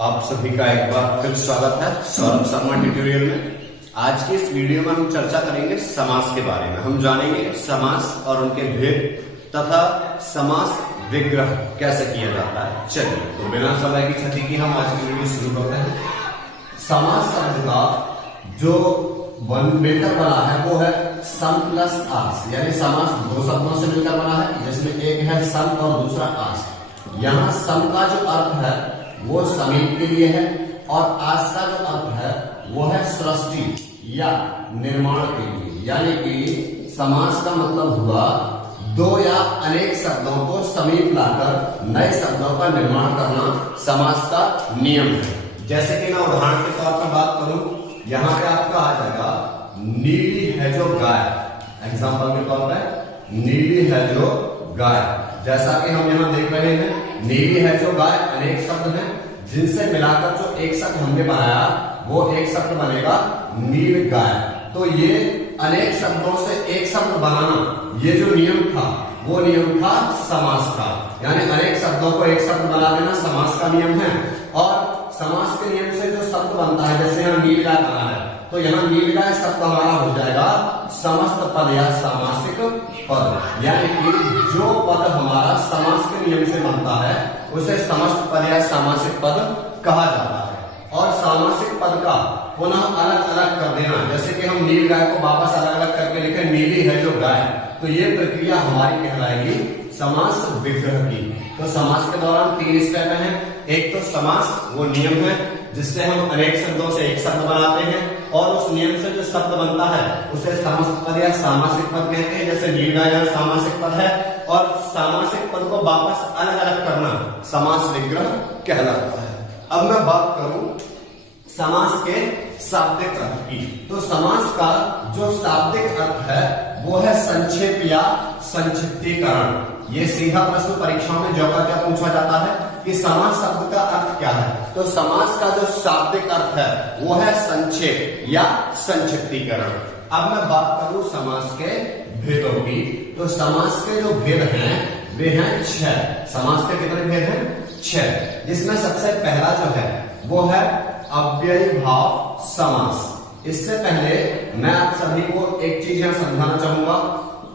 आप सभी का एक बार फिर स्वागत है सौरभ शर्मा ट्यूटोरियल में। आज की इस वीडियो में हम चर्चा करेंगे समास के बारे में। हम जानेंगे समास और उनके भेद तथा समास विग्रह कैसे किया जाता है। चलिए तो बिना समय की क्षति की हम आज की वीडियो शुरू करते हैं। समास शब्द का जो मिलकर बना है वो है सम प्लस आस, यानी समास दो शब्दों से मिलकर बना है, जिसमें एक है सम और दूसरा आस। यहाँ सम का जो अर्थ है वो समीप के लिए है और आस का जो अर्थ है वो है सृष्टि या निर्माण के लिए। यानी कि समास का मतलब हुआ दो या अनेक शब्दों को समीप लाकर नए शब्दों का निर्माण करना समास का नियम है। जैसे कि मैं उदाहरण के तौर पर बात करूं, यहाँ पे आपका आ जाएगा नीली है जो गाय। एग्जाम्पल के तौर पर नीली है जो गाय। जैसा कि हम यहाँ देख रहे हैं नीली है जो गाय अनेक शब्द हैं, जिनसे मिलाकर जो एक शब्द हमने बनाया वो एक शब्द बनेगा नील गाय। तो ये अनेक शब्दों से एक शब्द बनाना ये जो नियम था वो नियम था समास का। यानी अनेक शब्दों को एक शब्द बना देना समास का नियम है। और समास के नियम से जो शब्द बनता है, जैसे यहाँ नील गाय बना है तो यहाँ नील गाय शब्द हमारा हो जाएगा समस्त पद या सामासिक पद। यानी कि जो पद हमारा समास के नियम से बनता है उसे समस्त पद या सामासिक पद कहा जाता है। और सामासिक पद का पुनः अलग अलग कर देना, जैसे कि हम नील गाय को वापस अलग अलग करके लिखे नीली है जो गाय, तो ये प्रक्रिया हमारी कहलाएगी समास विग्रह की। तो समास के दौरान तीन स्टेप हैं। एक तो समास वो नियम है जिससे हम अनेक शब्दों से एक शब्द बनाते हैं, और उस नियम से जो शब्द बनता है उसे समस्त पद या सामासिक पद कहते हैं। जैसे नील गाय सामासिक पद है, और सामासिक पद को वापस अलग अलग करना समास विग्रह कहलाता है। अब मैं बात करूं समास के शाब्दिक अर्थ की, तो समास का जो शाब्दिक अर्थ है वो है संक्षेप या संक्षिप्तीकरण। ये सीधा प्रश्न परीक्षा में जो क्या पूछा जाता है कि समास शब्द का अर्थ क्या है, तो समास का जो शाब्दिक अर्थ है वो है संक्षेप या संक्षिप्तीकरण। अब मैं बात करूं समास के भेदों की, तो समास के जो भेद हैं वे हैं 6। समास के कितने भेद हैं? 6। जिसमें सबसे पहला जो है वो है अव्ययी भाव समास। इससे पहले मैं आप सभी को एक चीज यहां समझाना चाहूंगा।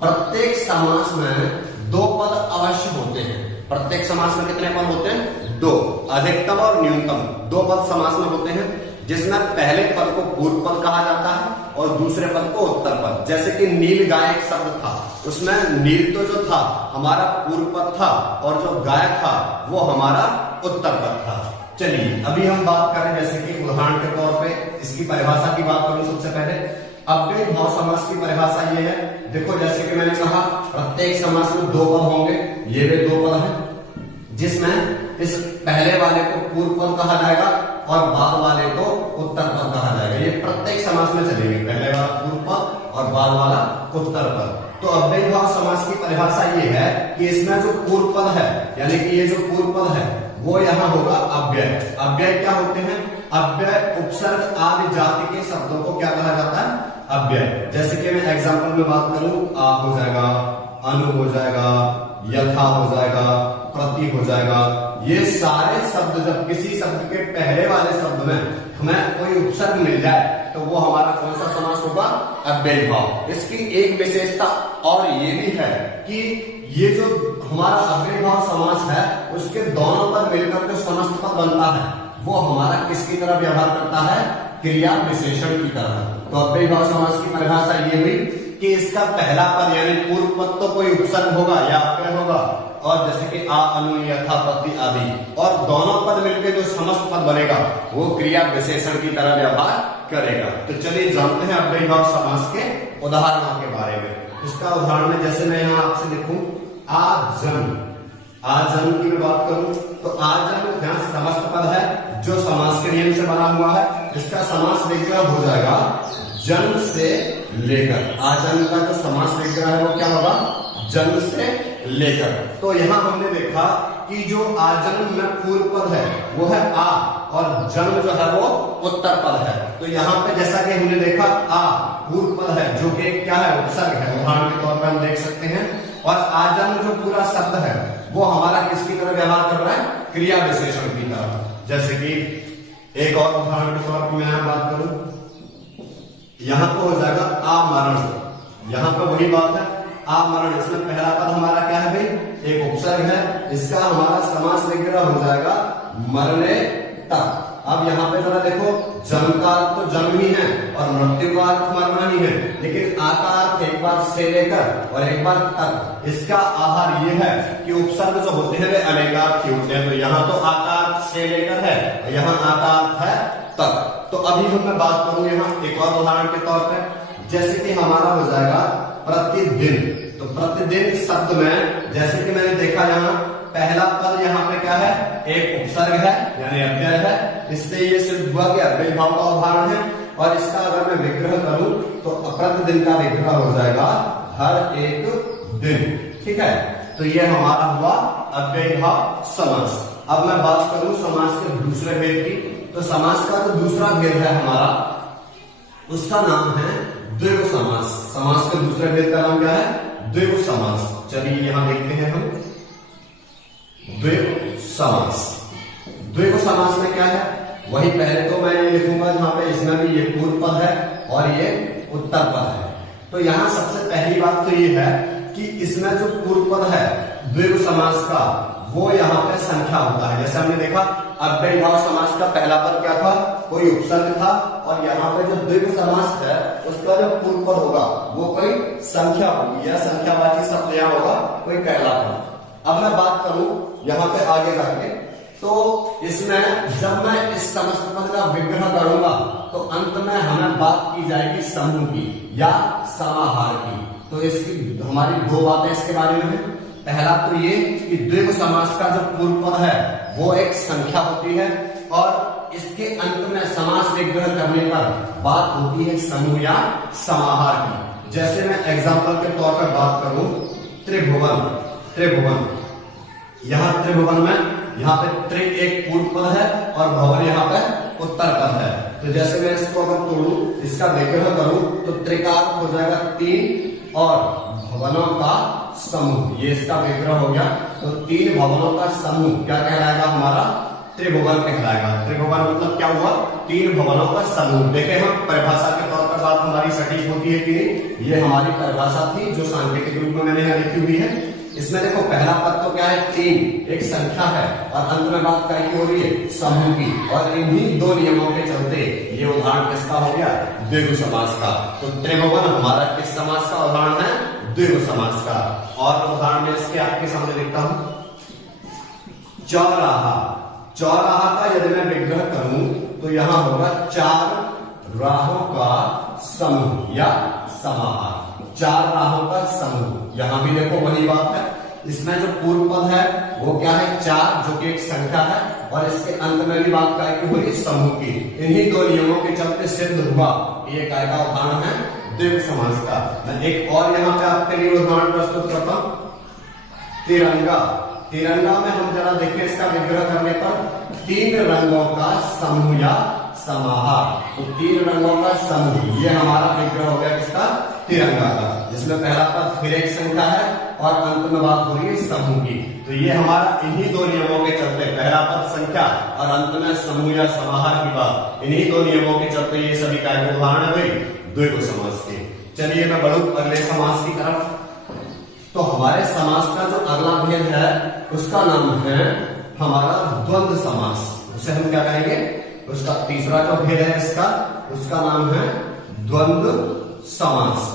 प्रत्येक समास में दो पद अवश्य होते हैं। प्रत्येक समास में कितने पद होते हैं? 2। अधिकतम और न्यूनतम 2 पद समास में होते हैं, जिसमें पहले पद को पूर्व पद कहा जाता है और दूसरे पद को उत्तर पद। जैसे कि नील गाय एक शब्द था, उसमें नील तो जो था हमारा पूर्व पद था और जो गाय था वो हमारा उत्तर पद था। चलिए अभी हम बात करें, जैसे कि उदाहरण के तौर पे इसकी परिभाषा की बात करूं। सबसे पहले अव्ययी भाव समास की परिभाषा ये है, देखो जैसे कि मैंने कहा प्रत्येक समास में 2 पद होंगे। ये वे 2 पद हैं जिसमें इस पहले वाले को पूर्व पद कहा जाएगा और बाद वाले को उत्तर पद कहा जाएगा। ये प्रत्येक समास में चलेंगे, पहले वाला पूर्व पद और बाद वाला उत्तर पद। तो अव्ययी भाव समास की परिभाषा ये है कि इसमें जो पूर्व पद है, यानी कि ये जो पूर्व पद है वो यहाँ होगा अव्यय। अव्यय क्या होते हैं? अव्यय उपसर्ग आदि जाति के शब्दों को क्या कहा जाता है? अव्यय। जैसे कि मैं एग्जांपल में बात करूं, आ हो जाएगा, अनु हो जाएगा, यथा हो जाएगा, प्रति हो जाएगा। ये सारे शब्द जब किसी शब्द के पहले वाले शब्द में हमें कोई उपसर्ग मिल जाए तो वो हमारा कौन सा समास होगा? अव्ययी भाव। इसकी एक विशेषता और ये भी है कि ये जो हमारा अव्ययी भाव समास है उसके दोनों पद मिलकर जो समस्त पद बनता है वो हमारा किसकी तरह व्यवहार करता है? क्रिया विशेषण की तरह। तो अव्ययी भाव समास की परिभाषा ये हुई कि इसका पहला पद यानी पूर्व पद तो कोई उपसर्ग होगा या अव्यय होगा, और जैसे कि आ, अनु, यथा, प्रति आदि, और दोनों पद मिलकर जो समस्त पद बनेगा वो क्रिया विशेषण की तरह व्यवहार करेगा। तो चलिए जानते हैं अव्ययी भाव समास के उदाहरणों के बारे में। इसका उदाहरण में जैसे मैं यहाँ आपसे लिखूं आजन्म। आजन्म की मैं बात करूं तो आजन्म यहाँ समस्त पद है जो समास के नियम से बना हुआ है। इसका समास विग्रह हो जाएगा जन्म से लेकर। आजन्म का जो समास विग्रह है वो क्या होगा? जन्म से लेकर। तो यहाँ हमने देखा कि जो आजन्म में पूर्व पद है वो है आ, और जन्म जो है वो उत्तर पद है। तो यहाँ पे जैसा कि हमने देखा आ पूर्व पद है जो कि क्या है? उपसर्ग है। उदाहरण के तौर पर हम देख सकते हैं। और आजन्म जो पूरा शब्द है वो हमारा किसकी तरह व्यवहार कर रहा है? क्रिया विशेषण की तरह। जैसे कि एक और उदाहरण के तौर पर मैं बात करूं, यहां पर हो जाएगा आमरण। यहां पर वही बात है आमरण। इसमें पहला पद हमारा क्या है भाई, एक उपसर्ग है, इसका हमारा समास विग्रह हो जाएगा मरने तक। अब यहाँ पे जरा देखो, जन्म का अर्थ तो जन्म ही है और मृत्यु का अर्थ मरना ही है, लेकिन आ का अर्थ एक बार से लेकर और एक बार तक। इसका आधार ये है कि उपसर्ग जो होते हैं वे अनेकार्थी होते हैं। तो यहाँ तो आ का अर्थ से लेकर है और यहाँ आ का अर्थ है तक। तो अभी हम मैं बात करूं यहाँ एक और उदाहरण के तौर पर, जैसे कि हमारा हो जाएगा प्रतिदिन। तो प्रतिदिन शब्द में जैसे कि मैंने देखा यहाँ पहला पद यहाँ पे क्या है, एक उपसर्ग है यानी अव्यय है, इससे ये सिद्ध हुआ कि अव्यय भाव का उदाहरण है। और इसका अगर मैं विग्रह करूं तो प्रतिदिन का विग्रह हो जाएगा हर एक दिन। ठीक है, तो ये हमारा हुआ अव्यय भाव समास। अब मैं बात करूं समास के दूसरे भेद की, तो समास का जो दूसरा भेद है हमारा, उसका नाम है द्विगु समास। समास के दूसरे भेद का नाम क्या है, द्विगु समास। चलिए यहां देखते हैं हम द्विगु समास। द्विगु समास में क्या है, वही पहले तो मैं ये लिखूंगा जहां पे इसमें भी ये पूर्व पद है और ये उत्तर पद है। तो यहां सबसे पहली बात तो ये है कि इसमें जो पूर्व पद है द्विगु समास का, वो यहाँ पे संख्या होता है। जैसे हमने देखा अव्यय भाव समास का पहला पद क्या था, कोई उपसर्ग था, और यहाँ पे जो द्विगु समास है उसका जो पूर्व पद होगा वो कोई संख्या होगी या संख्यावाची शब्द या होगा कोई पहला पद। अब मैं बात करूं यहाँ पे आगे जाके, तो इसमें जब मैं इस समस्त पद का विग्रह करूंगा तो अंत में हमें बात की जाएगी समूह की या समाहार की। तो इसकी हमारी दो बातें इसके बारे में है। पहला तो ये कि द्विगु समास का जो पूर्व पद है वो एक संख्या होती है और इसके अंत में समास विग्रह करने पर बात होती है समूह या समाहार की। जैसे मैं एग्जाम्पल के तौर पर बात करूं, त्रिभुवन। त्रिभुवन, यहां त्रिभुवन में यहाँ पे त्रि एक पूर्व पद है और भवन यहाँ पे उत्तर पद है। तो जैसे मैं इसको अगर तोड़ू, इसका विग्रह करूं तो त्रिकाल हो जाएगा 3 और भवनों का समूह, ये इसका विग्रह हो गया। तो 3 भवनों का समूह क्या कहलाएगा, हमारा त्रिभुवन कहलाएगा। त्रिभुवन मतलब क्या हुआ, 3 भवनों का समूह। देखें हम परिभाषा के तौर पर बात हमारी सटीक होती है कि नहीं, ये हमारी परिभाषा थी जो सांकेतिक रूप में मैंने यहाँ लिखी हुई है। इसमें देखो पहला पद तो क्या है, 3 एक संख्या है और अंत में बात क्या हो रही है, समूह की। और इन्हीं दो नियमों के चलते ये उदाहरण किसका हो गया, द्विगु समास का। तो त्रिभुवन हमारा किस समास का उदाहरण है, द्विगु समास का। और उदाहरण में इसके आपके सामने लिखता हूं, चौराहा। चौराहा का यदि मैं विग्रह करूं तो यहां होगा 4 राहों का समूह या समाहार। 4 राहों का समूह। यहां भी देखो वही बात है, इसमें जो पूर्व पद है वो क्या है, 4, जो कि एक संख्या है, और इसके अंत में भी बात काय की हुई, समूह की। इन्हीं दो नियमों के चलते सिद्ध हुआ ये काय का उदाहरण है द्विगु समास का। मैं एक और यहाँ पे आपके लिए उदाहरण प्रस्तुत करता हूं, तिरंगा। तिरंगा में हम जरा देखें इसका विग्रह करने पर 3 रंगों का समूह या समाहार। तो 3 रंगों का समूह, ये हमारा विग्रह हो गया किसका, तिरंगा का, जिसमें पहला पद फिर एक संख्या है और अंत में बात हो रही है समूह की। तो ये हमारा इन्हीं दो नियमों के चलते, पहला पद संख्या और अंत में समूह या समाहार की बात, इन्हीं दो नियमों के चलते ये सभी काय के उदाहरण है द्विगु समास के। चलिए मैं बढ़ूं अगले समास की तरफ। तो हमारे समास का जो अगला भेद है उसका नाम है हमारा द्वंद्व समास। उसे हम क्या कहेंगे, उसका तीसरा जो भेद है इसका, उसका नाम है द्वंद्व समास।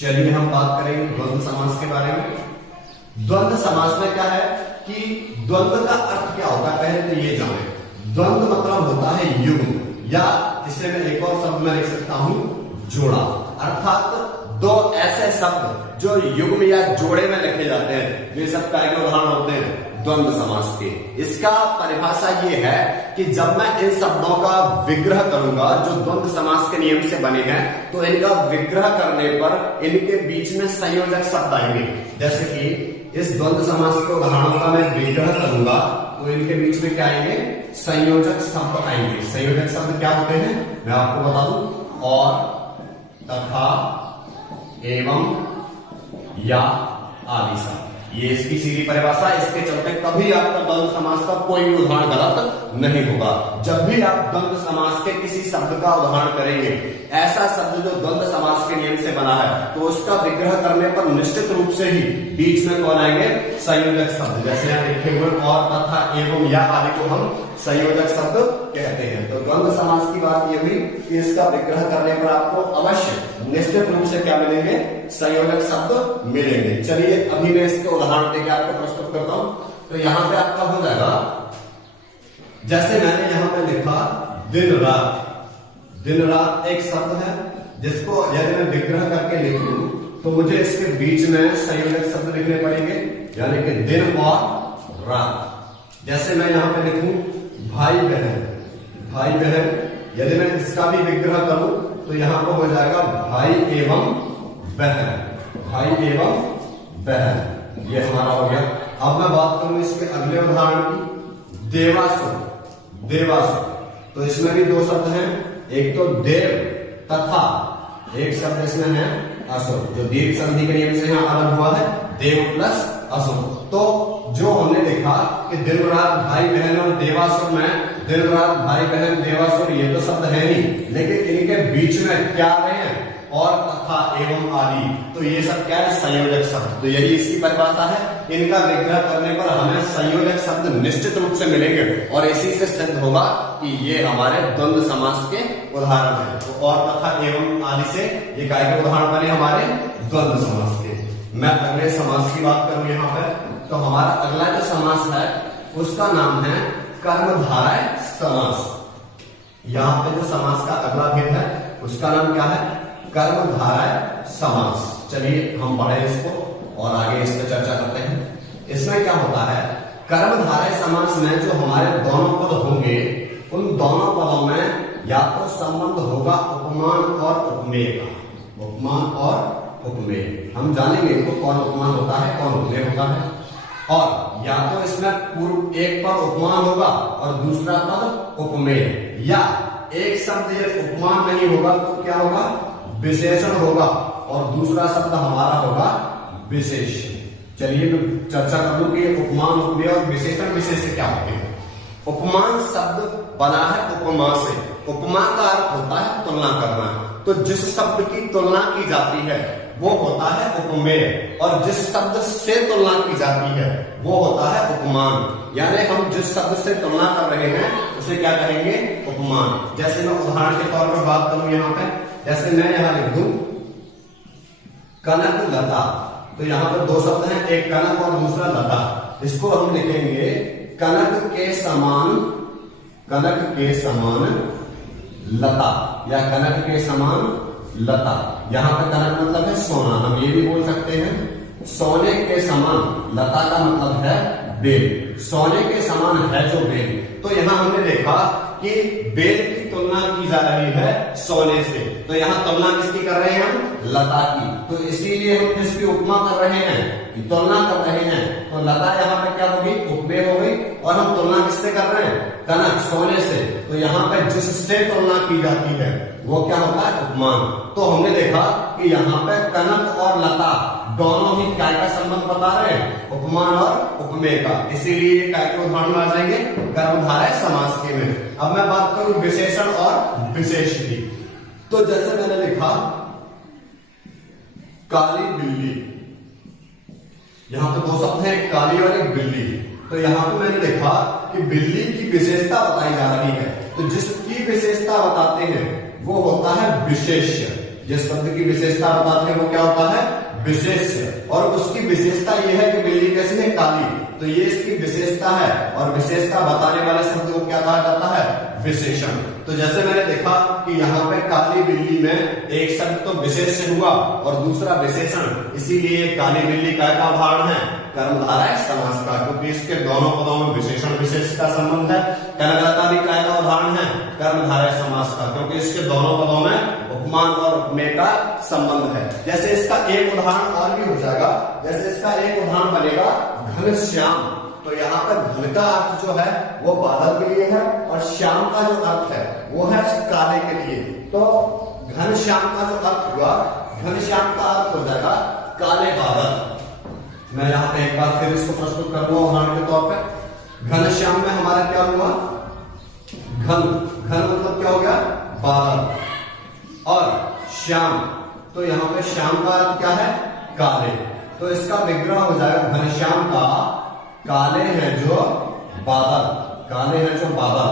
चलिए हम बात करेंगे द्वंद्व समास के बारे में। द्वंद्व समास में क्या है कि द्वंद्व का अर्थ क्या होता है, पहले तो ये जाने। द्वंद्व मतलब होता है युग्म, या इसे मैं एक और शब्द में लिख सकता हूं, जोड़ा। अर्थात 2 ऐसे शब्द जो युग्म या जोड़े में लिखे जाते हैं, वे सब काय के उदाहरण होते हैं द्वंद्व समास के। इसका परिभाषा ये है कि जब मैं इन शब्दों का विग्रह करूंगा जो द्वंद्व समास के नियम से बने हैं, तो इनका विग्रह करने पर इनके बीच में संयोजक शब्द आएंगे। जैसे कि इस द्वंद्व समास के उदाहरणों का मैं विग्रह करूंगा तो इनके बीच में क्या आएंगे, संयोजक शब्द आएंगे। संयोजक शब्द क्या होते हैं मैं आपको बता दूं, और, तथा, एवं, या आदि शब्द। ये इसकी सीधी परिभाषा। इसके चलते कभी आपका द्वंद्व समास का कोई भी उदाहरण गलत नहीं होगा। जब भी आप द्वंद्व समास के किसी शब्द का उदाहरण करेंगे, ऐसा शब्द जो द्वंद्व समास के नियम से बना है, तो उसका विग्रह करने पर निश्चित रूप से ही बीच में कौन आएंगे? संयोजक शब्द। जैसे यहाँ लिखे हुए और, तथा, एवं, या आदि को हम संयोजक शब्द कहते हैं। तो द्वंद्व समास की बात ये हुई कि इसका विग्रह करने पर आपको अवश्य निश्चित रूप से क्या मिलेंगे? संयोजक शब्द मिलेंगे। चलिए अभी मैं इसके उदाहरण देके आपको प्रस्तुत करता हूं। तो यहां पे आपका हो जाएगा, जैसे मैंने यहां पे लिखा दिन रात। दिन रात एक शब्द है जिसको यदि मैं विग्रह करके लिखूं तो मुझे इसके बीच में संयोजक शब्द लिखने पड़ेंगे, यानी कि दिन और रात। जैसे मैं यहां पे लिखूं भाई बहन। भाई बहन यदि मैं इसका भी विग्रह करूं तो यहां पर हो जाएगा भाई एवं बहन। भाई एवं बहन, ये हमारा हो गया। अब मैं बात करूं इसके अगले उदाहरण की, देवासुर। देवासुर, तो इसमें भी दो शब्द हैं, एक तो देव तथा एक शब्द इसमें है असुर, जो दीर्घ संधि के नियम से यहां अलग हुआ है, देव प्लस असुर। तो जो हमने देखा कि दिन रात भाई बहन और देवासुर में दिन रात भाई बहन देवासुर ये तो शब्द है ही, लेकिन इनके बीच में क्या रहे हैं? और, तथा, एवं आदि। तो ये सब क्या है? संयोजक शब्द। तो यही इसकी परिभाषा है। इनका विग्रह करने पर हमें संयोजक शब्द निश्चित रूप से मिलेंगे और इसी से सिद्ध होगा कि ये हमारे द्वंद्व समास के उदाहरण हैं। तो और, तथा, एवं आदि से ये काय के उदाहरण बने? हमारे द्वंद्व समास के। मैं अगले समास की बात करूं यहां पर, तो हमारा अगला जो समास है उसका नाम है कर्मधारय समास। यहां पे जो समास का अगला भेद है उसका नाम क्या है? कर्मधारय समास। चलिए हम पढ़े इसको और आगे इस पर चर्चा करते हैं। इसमें क्या होता है? कर्मधारय समास में जो हमारे दोनों पद होंगे, उन दोनों पदों में या तो संबंध होगा उपमान और उपमेय का। उपमान और उपमेय हम जानेंगे इनको, कौन उपमान होता है कौन उपमेय होता है। और या तो इसमें पूर्व एक पद उपमान होगा और दूसरा पद उपमेय, या एक शब्द यदि उपमान नहीं होगा तो क्या होगा? विशेषण होगा और दूसरा शब्द हमारा होगा विशेषण। चलिए मैं चर्चा कर लूं कि उपमान, उपमेय और विशेषण विशेष क्या होते हैं। उपमान शब्द बना है उपमा से। उपमा का अर्थ होता है तुलना करना। तो जिस शब्द की तुलना की जाती है वो होता है उपमेय, और जिस शब्द से तुलना की जाती है वो होता है उपमान। यानी हम जिस शब्द से तुलना कर रहे हैं उसे क्या कहेंगे? उपमान। जैसे मैं उदाहरण के तौर पर बात करूं यहां पे, जैसे मैं यहां लिख दूं कनक लता। तो यहां पर दो शब्द हैं, एक कनक और दूसरा लता। इसको हम लिखेंगे कनक के समान, कनक के समान लता, या कनक के समान लता। यहां पर कनक मतलब है सोना, हम ये भी बोल सकते हैं सोने के समान। लता का मतलब है बेल, सोने के समान है जो बेल। तो यहां हमने देखा कि बेल की तुलना की जा रही है सोने से, तो यहां तुलना किसकी कर रहे हैं हम? लता की। तो इसीलिए हम किसकी उपमा कर रहे हैं? तुलना कर रहे हैं। तो लता यहाँ पे क्या होगी? उपमेय हो गई। और हम तुलना किससे कर रहे हैं? कनक, सोने से। तो यहाँ पे जिससे तुलना की जाती है वो क्या होता है? उपमान। तो हमने देखा कि यहाँ पे कनक और लता दोनों ही काय का संबंध बता रहे हैं? उपमान और उपमेय का। इसीलिए काय के उदाहरण आ जाएंगे कर्मधारय समास के में। अब मैं बात करूं विशेषण और विशेष की। तो जैसे मैंने लिखा काली बिल्ली, यहां पे दो शब्द हैं, एक काली और एक बिल्ली। तो यहां पे मैंने देखा कि बिल्ली की विशेषता बताई जा रही है। तो जिसकी विशेषता बताते हैं वो होता है विशेष्य। जिस शब्द की विशेषता बताते हैं वो क्या होता है? विशेष्य। और उसकी विशेषता यह है कि बिल्ली कैसी है? काली। तो ये इसकी विशेषता है, और विशेषता बताने वाले शब्द को क्या कहा जाता है? विशेषण। तो जैसे मैंने देखा कि यहाँ पे काली बिल्ली में एक शब्द तो विशेषण हुआ और दूसरा विशेषण, इसीलिए काली बिल्ली का उदाहरण है कर्मधारय समास का, क्योंकि इसके दोनों पदों में विशेषण विशेष का संबंध है। कनकलता भी काय का उदाहरण है? कर्मधारय समास का, क्योंकि इसके दोनों पदों में उपमान और उपमेय का संबंध है। जैसे इसका एक उदाहरण और भी हो जाएगा, जैसे इसका एक उदाहरण बनेगा घनश्याम। तो यहाँ पर घन का अर्थ जो है वो बादल के लिए है, और श्याम का जो अर्थ है वो है काले के लिए। तो घनश्याम का जो अर्थ हुआ, घनश्याम का अर्थ हो जाएगा काले बादल। मैं यहाँ पे एक बार फिर इसको प्रस्तुत करूंगा उदाहरण के तौर पे। घनश्याम में हमारा क्या हुआ, घन, घन मतलब क्या हो गया, बादल, और श्याम, तो यहाँ पे श्याम का अर्थ क्या है, काले, तो इसका विग्रह हो जाएगा घनश्याम का काले हैं जो बादल, काले हैं जो बादल।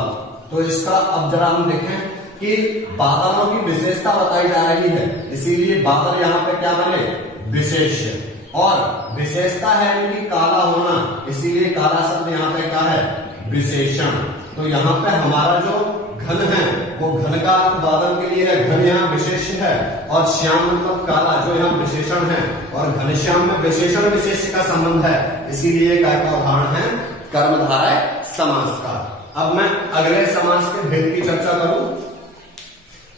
तो इसका अब जरा हम देखें कि बादलों की विशेषता बताई जा रही है, इसीलिए बादल यहाँ पे क्या बने, विशेष, और विशेषता है इनकी काला होना, इसीलिए काला शब्द यहाँ पे क्या है, विशेषण। तो यहाँ पे हमारा जो घन है वो घन का अर्थ बादल के लिए है, घन यहाँ विशेष है, और श्याम मतलब काला जो यहाँ विशेषण है, और घनश्याम में विशेषण विशेष का संबंध है, इसीलिए काय का उदाहरण है कर्मधारय समास का। अब मैं अगले समास के भेद की चर्चा करूं,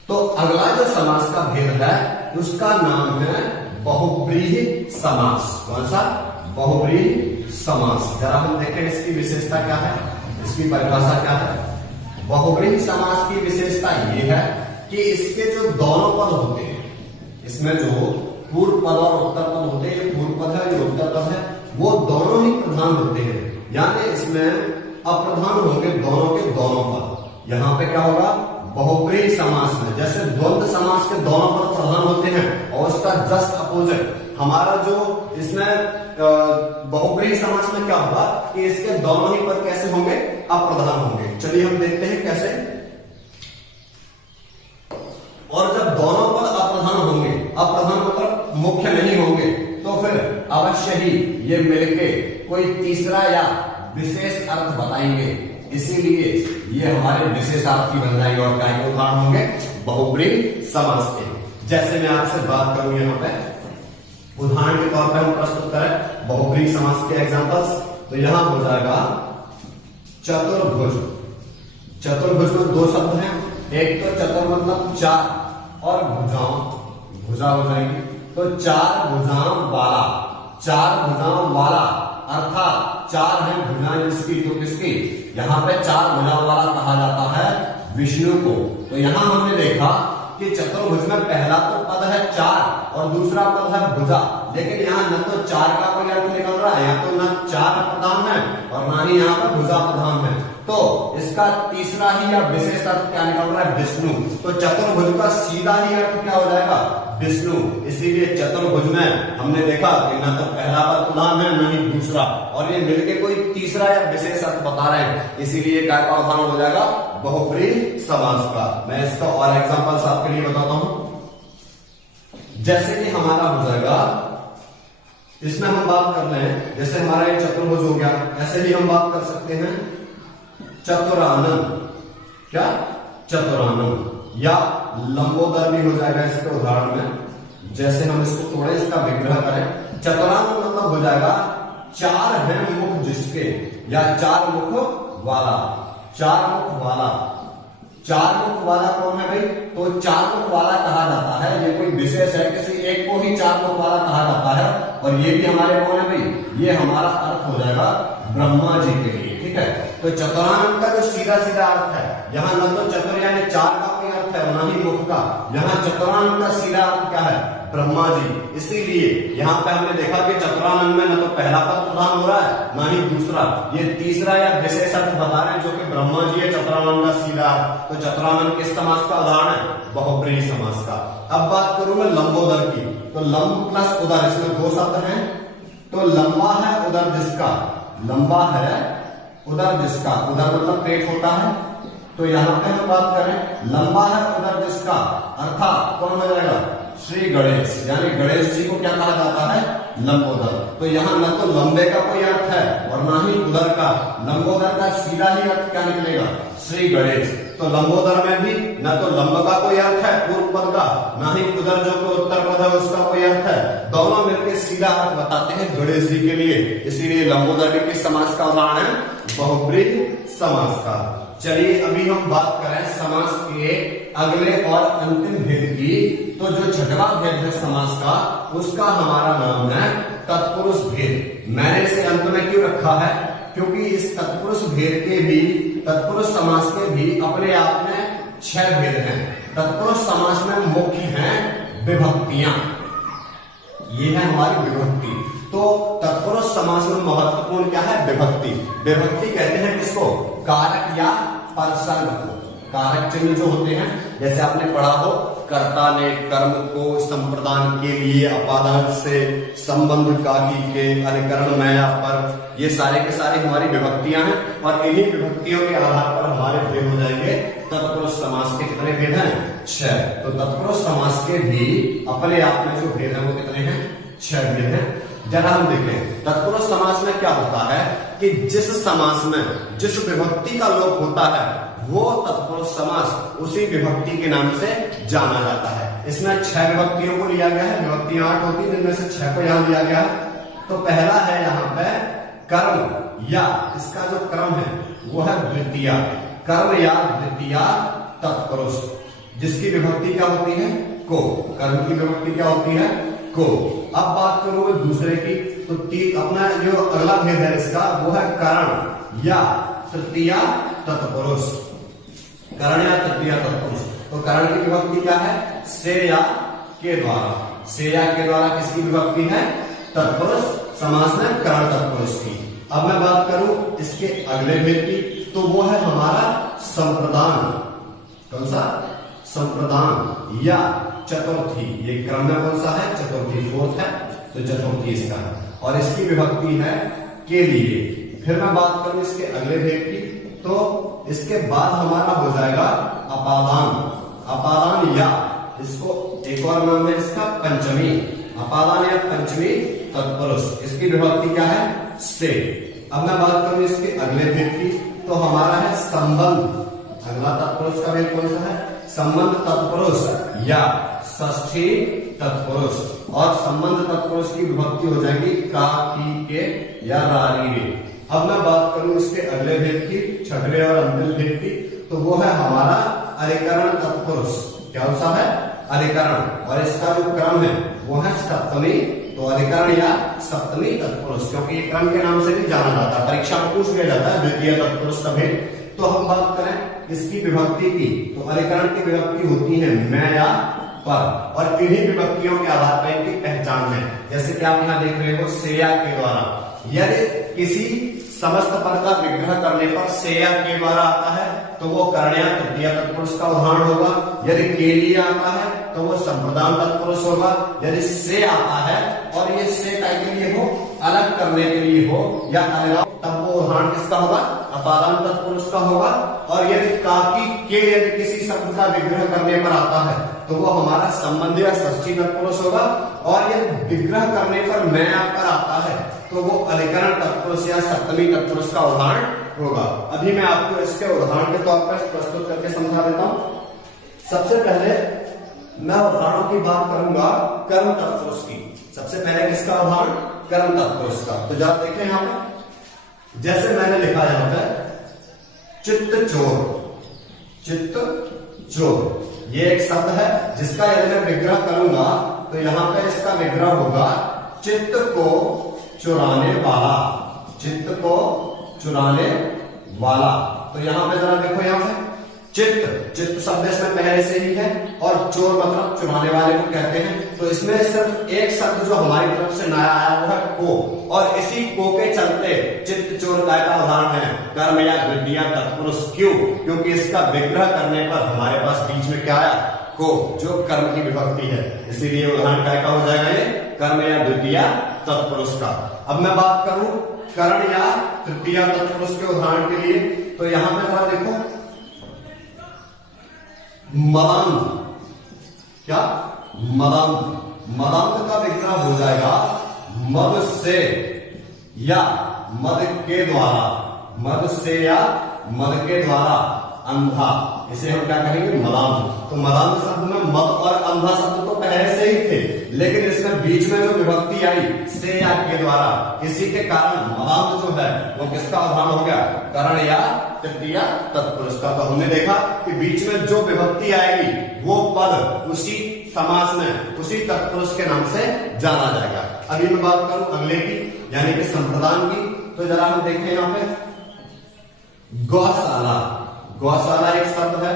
तो अगला जो समास का भेद है उसका नाम है बहुव्रीहि समास। कौन सा, बहुव्रीहि समास। जरा हम देखें इसकी विशेषता क्या है, इसकी परिभाषा क्या है। बहुव्रीहि समास की विशेषता ये है कि इसके जो दोनों पद होते हैं, इसमें जो पूर्व पद और उत्तर पद होते हैं, ये पूर्व पद है ये उत्तर पद है, वो दोनों ही प्रधान होते हैं, यानी इसमें अप्रधान होंगे दोनों के दोनों पद। यहाँ पे क्या होगा, बहुव्रीहि समास में जैसे द्वंद्व समास के दोनों पद प्रधान होते हैं, और उसका जस्ट अपोजिट हमारा जो इसमें बहुव्रीहि समास में क्या होगा कि इसके दोनों ही पद कैसे होंगे, अप्रधान होंगे। चलिए हम देखते हैं कैसे। और जब दोनों पद अप्रधान होंगे, अप्रधान मतलब मुख्य नहीं होंगे, तो फिर अवश्य ही ये मिलके कोई तीसरा या विशेष अर्थ बताएंगे, इसीलिए ये हमारे विशेषार्थी बन जाएंगे और क्या उदाहरण होंगे बहुव्रीहि समास के। जैसे मैं आपसे बात करूं यहाँ पे उदाहरण के तौर पे हम प्रस्तुत करें बहुव्रीहि समास के एग्जांपल्स, तो यहां हो जाएगा चतुर्भुज। चतुर्भुज में दो शब्द हैं, एक तो चतुर मतलब चार, और भुजाओं, भुजा हो जाएगी, तो चार भुजाओं वाला, चार भुजाओं वाला अर्थात चार है भुजाएं जिसकी, तो किसकी, यहाँ पे चार भुजाओं वाला कहा जाता है विष्णु को। तो यहाँ हमने देखा कि चतुर्भुज में पहला तो पद है चार और दूसरा पद है भुजा, लेकिन यहाँ न तो चार का कोई अर्थ निकल रहा है, यहाँ तो न चार प्रधान है और ना ही यहाँ पर भुजा प्रधान है, तो इसका तीसरा ही या विशेष अर्थ क्या निकल रहा है, विष्णु। तो चतुर्भुज का सीधा ही अर्थ क्या हो जाएगा, विष्णु। इसीलिए चतुर्भुज में हमने देखा कि न तो पहला पद प्रधान है न ही दूसरा, और ये मिलके कोई तीसरा या विशेष अर्थ बता रहे हैं, इसीलिए क्या का उदाहरण हो जाएगा बहुव्रीहि समास का। मैं इसका और एग्जांपल्स आपके लिए बताता हूं। जैसे कि हमारा हो जाएगा, इसमें हम बात कर रहे हैं, जैसे हमारा एक चतुर्भुज हो गया, ऐसे ही हम बात कर सकते हैं चतुरानन, क्या, चतुरानन, या लंबोदर भी हो जाएगा इसके उदाहरण में। जैसे हम इसको थोड़े इसका विग्रह करें, चतुरानन मतलब हो जाएगा चार है मुख जिसके, या चार मुख वाला, चार मुख वाला। चार मुख वाला कौन है भाई, तो चार मुख वाला कहा जाता है, ये कोई विशेष है, किसी एक को ही चार मुख वाला कहा जाता है, और ये भी हमारे कौन है भाई, ये हमारा अर्थ हो जाएगा ब्रह्मा जी के लिए, ठीक है। तो चतुरानन का जो सीधा सीधा अर्थ है, यहाँ न तो चतुर यानी चार का कोई अर्थ है न ही मुख का, यहाँ चतुरानन का सीधा अर्थ क्या है, ब्रह्मा जी। इसीलिए यहाँ पे हमने देखा कि चतुरानन में न तो पहला पद प्रधान हो रहा है न ही दूसरा, ये तीसरा या विशेष अर्थ बता रहे हैं जो कि ब्रह्मा जी है, चतुरानन का सीधा अर्थ। तो चतुरानन किस समास का उदाहरण है, बहुव्रीहि समास का। अब बात करूं मैं लंबोदर की, तो लंब प्लस उदर, इसमें दो शब्द हैं, तो लंबा है उदर जिसका, लंबा है उदर जिसका, उदर मतलब पेट होता है, तो यहाँ पे हम बात करें लंबा है उदर जिसका, अर्थात कौन हो जाएगा, श्री गणेश, यानी गणेश जी को क्या कहा जाता है, लंबोदर। तो यहाँ न तो लंबे का कोई अर्थ है और ना ही उदर का, लंबोदर का सीधा ही अर्थ क्या निकलेगा, श्री गणेश। तो लंबोदर में भी न तो लंब का कोई अर्थ है पूर्व पद का, ना ही उदर जो को उत्तर पद है उसका कोई अर्थ है, दोनों मिलकर सीधा अर्थ बताते हैं गणेश जी के लिए, इसीलिए लंबोदर के किस समास का उदाहरण है, बहुव्रीहि समास का। चलिए अभी हम बात करें समास के अगले और अंतिम भेद की, तो जो छठवां भेद है समास का, उसका हमारा नाम है तत्पुरुष भेद। मैंने इसे अंत में क्यों रखा है, क्योंकि इस तत्पुरुष भेद के भी, तत्पुरुष समास के भी अपने आप में 6 भेद हैं। तत्पुरुष समास में मुख्य हैं विभक्तियां, ये है हमारी विभक्ति। तो तत्पुरुष समास में महत्वपूर्ण क्या है? विभक्ति। विभक्ति कहते हैं किसको? कारक या परसर्ग को। कारक चिन्ह जो होते हैं, जैसे आपने पढ़ा हो, कर्ता ने कर्म को संप्रदान के लिए अपादान से संबंध काकी के अधिकरण मया पर, ये सारे के सारे हमारी विभक्तियां हैं और इन्हीं विभक्तियों के आधार पर हमारे भेद हो जाएंगे। तत्पुरुष समास के कितने भेद हैं? 6। तो तत्पुरुष समास के भी अपने आप में जो भेद है वो कितने हैं? 6 भेद हैं। जरा हम देखें तत्पुरुष समास में क्या होता है कि जिस समास में जिस विभक्ति का लोप होता है वो तत्पुरुष समास उसी विभक्ति के नाम से जाना जाता है। इसमें 6 विभक्तियों को लिया गया है। विभक्तियां 8 होती है, जिनमें से 6 को यहां लिया गया है। तो पहला है यहाँ पे कर्म या, इसका जो क्रम है वो है द्वितीया। कर्म या द्वितीया तत्पुरुष, जिसकी विभक्ति क्या होती है? को। कर्म की विभक्ति क्या होती है? को। अब बात करो दूसरे की, तो अपना जो अगला भेद है इसका वो है करण या तृतीया तत्पुरुष। करण या तृतीया तत्पुरुष। तो करण की विभक्ति क्या है? से या के द्वारा। से या के द्वारा किसकी विभक्ति है? तत्पुरुष समास में करण तत्पुरुष की। अब मैं बात करूं इसके अगले भेद की, तो वो है हमारा संप्रदान। कौन सा? संप्रदान या चतुर्थी। ये क्रम में कौन सा है? चतुर्थी, 4th है, तो चतुर्थी इसका है और इसकी विभक्ति है के लिए। फिर मैं बात करूं इसके अगले भेद की, तो इसके बाद हमारा हो जाएगा अपादान। अपादान या, इसको एक और नाम है इसका पंचमी। अपादान या पंचमी तत्पुरुष, इसकी विभक्ति क्या है? से। अब मैं बात करूं इसके अगले भेद की, तो हमारा है संबंध। अगला तत्पुरुष का भेद कौन सा है? संबंध तत्पुरुष या षष्ठी तत्पुरुष। और संबंध तत्पुरुष की विभक्ति हो जाएगी का, की, के या रारी रे। अब मैं बात करूं इसके अगले भेद की, 6वें और अंतिम भेद की, तो वो है हमारा अधिकरण तत्पुरुष। क्या सा है? अधिकरण। और इसका जो क्रम है वो है सप्तमी। तो अधिकरण या सप्तमी तत्पुरुष, क्योंकि ये क्रम के नाम से भी जाना जाता है, परीक्षा में पूछ लिया जाता है द्वितीय तत्पुरुष का भेद। तो हम बात करें इसकी विभक्ति की, तो अधिकरण की विभक्ति होती है मैं या पर, और इन्हीं विभक्तियों के आधार पर इनकी पहचान है। जैसे कि आप यहाँ देख रहे हो, से या के द्वारा। यदि किसी समस्त पद का विग्रह करने पर से या के द्वारा आता है तो वो कर्ण या तृतीय तत्पुरुष का उदाहरण होगा। यदि के लिए आता है तो वो संप्रदान तत्पुरुष होगा। यदि से आता है और ये से के लिए हो, अलग करने के लिए हो या अलग, तब वो उदाहरण किसका होगा? अपादान तत्पुरुष का होगा। और यदि काकी के यदि किसी शब्द का विग्रह करने पर आता है तो वो हमारा संबंध या षष्ठी तत्पुरुष होगा। और यदि विग्रह करने पर मैं आकर आता है तो वो अधिकरण तत्पुरुष या सप्तमी तत्पुरुष का उदाहरण होगा। अभी मैं आपको इसके उदाहरण के तौर पर प्रस्तुत करके समझा देता हूं। सबसे पहले मैं उदाहरणों की बात करूंगा कर्म तत्पुरुष की। सबसे पहले किसका उदाहरण? कर्म तत्पुरुष का। तो जब देखें यहां पे, जैसे मैंने लिखा यहां पे चित्त चोर। चित्त चोर ये एक शब्द है जिसका यदि मैं विग्रह करूंगा तो यहां पे इसका विग्रह होगा चित्त को चुराने वाला। चित्त को चुराने वाला। तो यहां पे जरा देखो, यहां पे चित्त, चित्त शब्द इसमें पहले से ही है और चोर मतलब चुराने वाले को कहते हैं। तो इसमें सिर्फ एक शब्द जो हमारी तरफ से नया आया वो है को, और इसी को के चलते चित्त चोर का उदाहरण है कर्म या द्वितीय तत्पुरुष। क्यों? क्योंकि इसका विग्रह करने पर हमारे पास बीच में क्या आया? को, जो कर्म की विभक्ति है। इसीलिए उदाहरण क्या हो जाएगा? ये कर्म या द्वितीय तत्पुरुष का। अब मैं बात करूं करण या तृतीय तत्पुरुष के उदाहरण के लिए, तो यहां पे जरा देखो, मदांत। क्या? मदांत। मदांत का विग्रह हो जाएगा मद से या मद के द्वारा। मद से या मद के द्वारा अंधा, इसे हम क्या कहेंगे? मदांत। तो मदांत शब्द में मद और अंधा शब्द तो पहले से ही थे, लेकिन इसमें बीच में जो विभक्ति आई से या के द्वारा, इसी के कारण मदांत जो है वो किसका उदाहरण हो गया? करण या तृतीय तत्पुरुष का। तो हमने देखा कि बीच में जो विभक्ति आएगी वो पद उसी समास में उसी तत्पुरुष के नाम से जाना जाएगा। अभी मैं बात करूं अगले की, यानी कि संप्रदान की। तो जरा हम देखें यहाँ पे गौशाला। गौशाला एक शब्द है।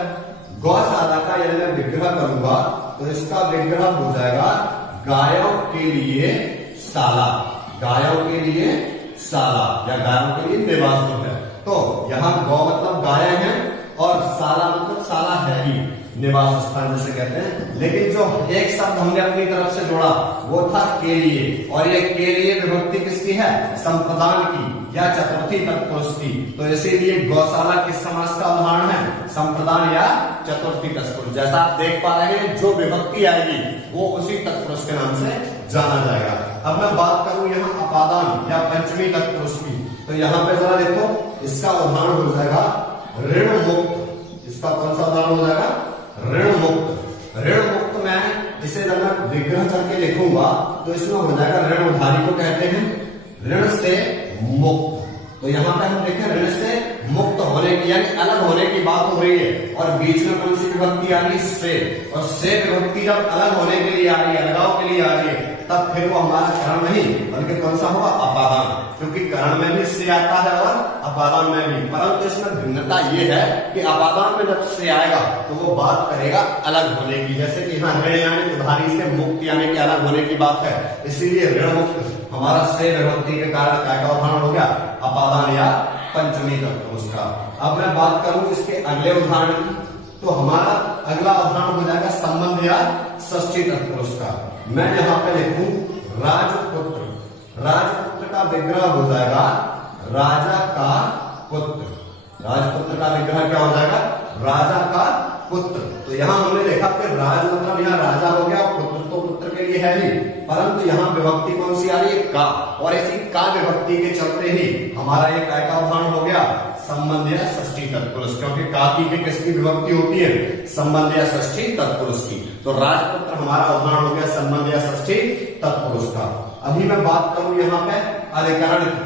गौशाला का यदि मैं विग्रह करूंगा तो इसका विग्रह हो जाएगा गायों के लिए शाला। गायों के लिए शाला या गायों के लिए निवास है। तो यहाँ गौ मतलब गाय है और शाला मतलब शाला है ही, निवास स्थान जैसे कहते हैं। लेकिन जो एक शब्द हमने अपनी तरफ से जोड़ा वो था के लिए, और ये के लिए विभक्ति किसकी है? संप्रदान की या चतुर्थी तत्पुरुष की। तो इसीलिए गौशाला किस समास का उदाहरण है? संप्रदान या चतुर्थी तत्पुरुष। जैसा आप देख पा रहे हैं जो विभक्ति आएगी वो उसी तत्पुरुष के नाम से जाना जाएगा। अब मैं बात करूं यहाँ अपादान या पंचमी तत्पुरुष की, तो यहाँ पे जरा देखो, इसका उदाहरण हो जाएगा ऋण मुक्त। इसका कौन सा उदाहरण हो जाएगा? ऋण मुक्त। ऋण मुक्त मैं इसे जब मैं विग्रह करके लिखूंगा तो इसमें हो जाएगा ऋण उधारी को कहते हैं ऋण से मुक्त। तो यहाँ पे हम देखें ऋण से मुक्त होने की यानी अलग होने की बात हो रही है, और बीच में कौन सी विभक्ति आ रही है? से। और से विभक्ति जब अलग होने के लिए आ रही है, अलगाव के लिए आ रही है, तब फिर वो हमारा करण नहीं बल्कि कौन सा होगा? अपादान। क्योंकि करण में भी से आता है और अपादान में भी, परंतु इसमें भिन्नता ये है कि अपादान में जब से आएगा तो वो बात करेगा अलग होने की। जैसे कि यहाँ ऋण यानी उधारी से मुक्त यानी कि अलग होने की बात है, इसीलिए ऋण मुक्त हमारा से विभक्ति के कारण क्या का उदाहरण हो गया? अपादान या पंचमी तत्पुरुष का। अब मैं बात करूं इसके अगले उदाहरण की, तो हमारा अगला उदाहरण हो जाएगा संबंध या षष्ठी तत्पुरुष का। मैं यहाँ पे लिखूं राजपुत्र। राजपुत्र का विग्रह हो जाएगा राजा का पुत्र। राजपुत्र का विग्रह क्या हो जाएगा? राजा का पुत्र। तो यहाँ हमने देखा कि राज मतलब यहाँ राजा हो गया, पुत्र तो पुत्र के लिए है ही, परंतु यहाँ विभक्ति कौन सी आ रही है? का। और इसी का विभक्ति के चलते ही हमारा ये काय का उदाहरण हो गया? संबंध या षष्ठी तत्पुरुष। क्योंकि का की किसकी विभक्ति होती है? संबंध या षष्ठी तत्पुरुष की। तो राजपुत्र हमारा उदाहरण हो गया संबंध या षष्ठी तत्पुरुष का। अभी मैं बात करूं यहाँ पे अधिकरण की,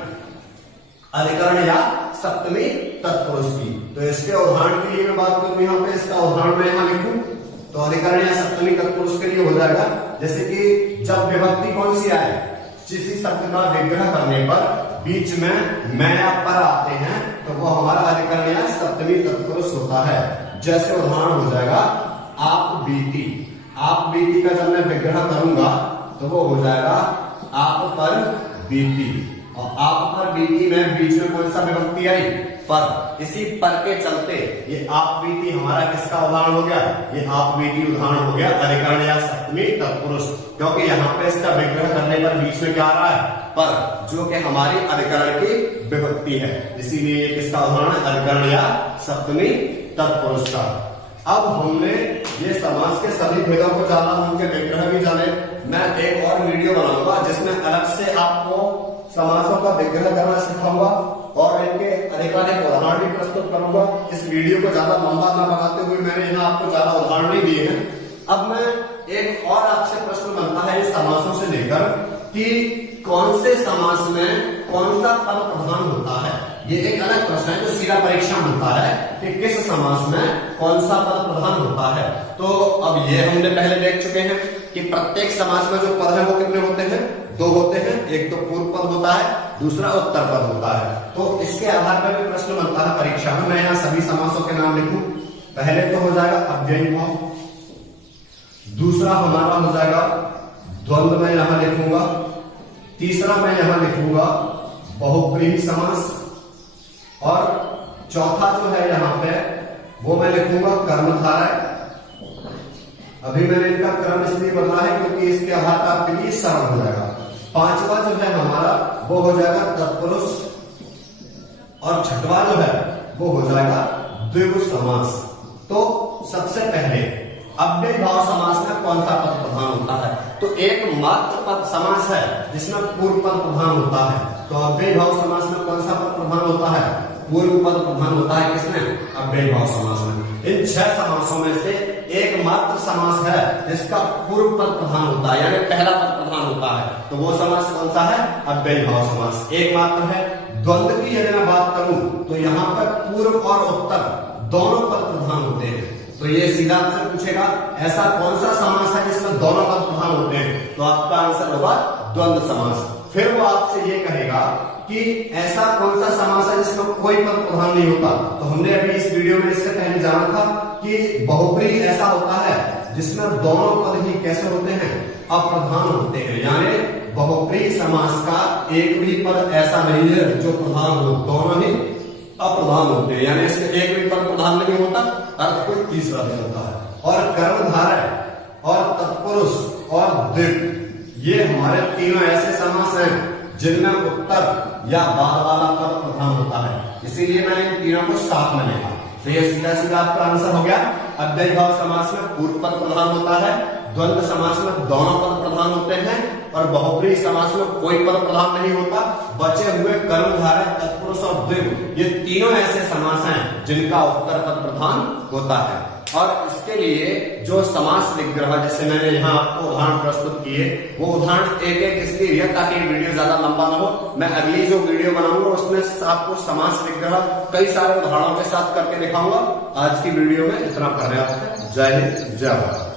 अधिकरण या सप्तमी तत्पुरुष की। तो इसके उदाहरण के लिए मैं बात करूं यहाँ पे, इसका उदाहरण मैं यहाँ लिखूं तो अधिकरण या सप्तमी तत्पुरुष के लिए हो जाएगा, जैसे कि जब विभक्ति कौन सी आए? किसी शब्द का विग्रह करने पर बीच में मैं या पर आते हैं तो वो हमारा अधिकरण या सप्तमी तत्पुरुष होता है। जैसे उदाहरण हो जाएगा आप बीती। आप बीती का जब मैं विग्रह करूंगा तो वो हो जाएगा आप पर बीती। और आप पर बीती में बीच में कौन सा विभक्ति आई? पर। इसी पर के चलते ये आप बीती हमारा किसका उदाहरण हो गया? ये आप बीती उदाहरण हो गया अधिकरण या सप्तमी तत्पुरुष। क्योंकि यहाँ पे इसका विग्रह करने पर बीच में क्या आ रहा है? पर, जो कि हमारी अधिकरण की विभक्ति है, इसीलिए ये किसका उदाहरण है? अधिकरण या सप्तमी तत्पुरुष का। अब हमने ये समास के सभी भेदों को जाना, उनके विग्रह भी जाने। मैं एक और वीडियो बनाऊंगा जिसमें अलग से आपको समासों का विग्रह करना सिखाऊंगा और इनके अधिकाधिक उदाहरण भी प्रस्तुत करूंगा। इस वीडियो को ज्यादा लंबा न बनाते हुए मैंने यहाँ आपको ज्यादा उदाहरण नहीं दिए हैं। अब मैं एक और आपसे प्रश्न बनता है इस समासों से लेकर कि कौन से समास में कौन सा पद प्रधान होता है? ये एक अलग प्रश्न है जो सीधा परीक्षा बनता है कि किस समास में कौन सा पद प्रधान होता है। तो अब ये हमने पहले देख चुके हैं कि प्रत्येक समास में जो पद है वो कितने होते हैं? दो होते हैं। एक तो पूर्व पद होता है, दूसरा उत्तर पद होता है। तो इसके आधार पर भी प्रश्न बनता है परीक्षा में। मैं यहाँ सभी समासों के नाम लिखूं। पहले तो हो जाएगा अव्ययी भाव, दूसरा हमारा हो जाएगा द्वंद्व, मैं यहां लिखूंगा। तीसरा मैं यहां लिखूंगा बहुब्रीहि समास, और चौथा जो है यहां पे वो मैं लिखूंगा कर्मधारय। अभी मैंने इनका क्रम इसलिए बदला है क्योंकि इसके आधार पर आपके लिए सरल हो जाएगा। पांचवा जो है हमारा वो हो जाएगा तत्पुरुष, और छठवा जो है वो हो जाएगा द्विगु समास। तो सबसे पहले अव्ययी भाव समास में कौन सा पद प्रधान होता है? तो एक मात्र पद समास है जिसमें पूर्व पद प्रधान होता है। तो अव्ययी भाव समास में कौन सा पद प्रधान होता है? पूर्व पद प्रधान होता है। किसमें? अव्ययी भाव समास में। इन 6 समासों में से एकमात्र समास है जिसका पूर्व पद प्रधान होता है, यानी पहला पद प्रधान होता है। तो वो समास कौन सा है? अव्ययी भाव समास एकमात्र है। द्वंद्व की यदि मैं बात करूं तो यहाँ पर पूर्व और उत्तर दोनों पद प्रधान होते हैं। तो ये सीधा आंसर पूछेगा ऐसा कौन सा समास है जिसमें दोनों पद प्रधान होते हैं? तो आपका आंसर होगा द्वंद्व समास। फिर वो आपसे ये कहेगा कि ऐसा कौन सा समास है जिसमें कोई पद प्रधान नहीं होता? तो हमने अभी इस वीडियो में इससे पहले जाना था कि बहुब्रीहि ऐसा होता है जिसमें दोनों पद ही कैसे होते हैं? अप्रधान होते हैं। यानी बहुप्रिय समास का एक भी पद ऐसा नहीं है जो प्रधान हो, दोनों ही अप्रधान होते हैं, यानी इसमें एक भी पद प्रधान नहीं होता, अर्थ कोई तीसरा नहीं होता है। और कर्मधारय और तत्पुरुष और द्विग ये हमारे तीनों ऐसे समास हैं जिनमें उत्तर या बाद वाला पद प्रधान होता है, इसीलिए मैंने इन तीनों को साथ में लिखा। तो ये सीधा सीधा आपका आंसर हो गया। अव्ययी भाव समास में पूर्व पद प्रधान होता है, द्वंद्व समास में दोनों पद प्रधान होते हैं, और बहुप्रिय समास में कोई पद प्रधान नहीं होता। बचे हुए कर्मधारय, तत्पुरुष और द्विग ये तीनों ऐसे समास हैं जिनका उत्तर पद प्रधान होता है। और इसके लिए जो समास विग्रह, जैसे मैंने यहाँ आपको उदाहरण प्रस्तुत किए, वो उदाहरण एक एक इसलिए है ताकि वीडियो ज्यादा लंबा ना हो। मैं अगली जो वीडियो बनाऊंगा उसमें आपको समास विग्रह कई सारे उदाहरणों के साथ करके दिखाऊंगा। आज की वीडियो में इतना पर्याप्त है। जय हिंद, जय भारत।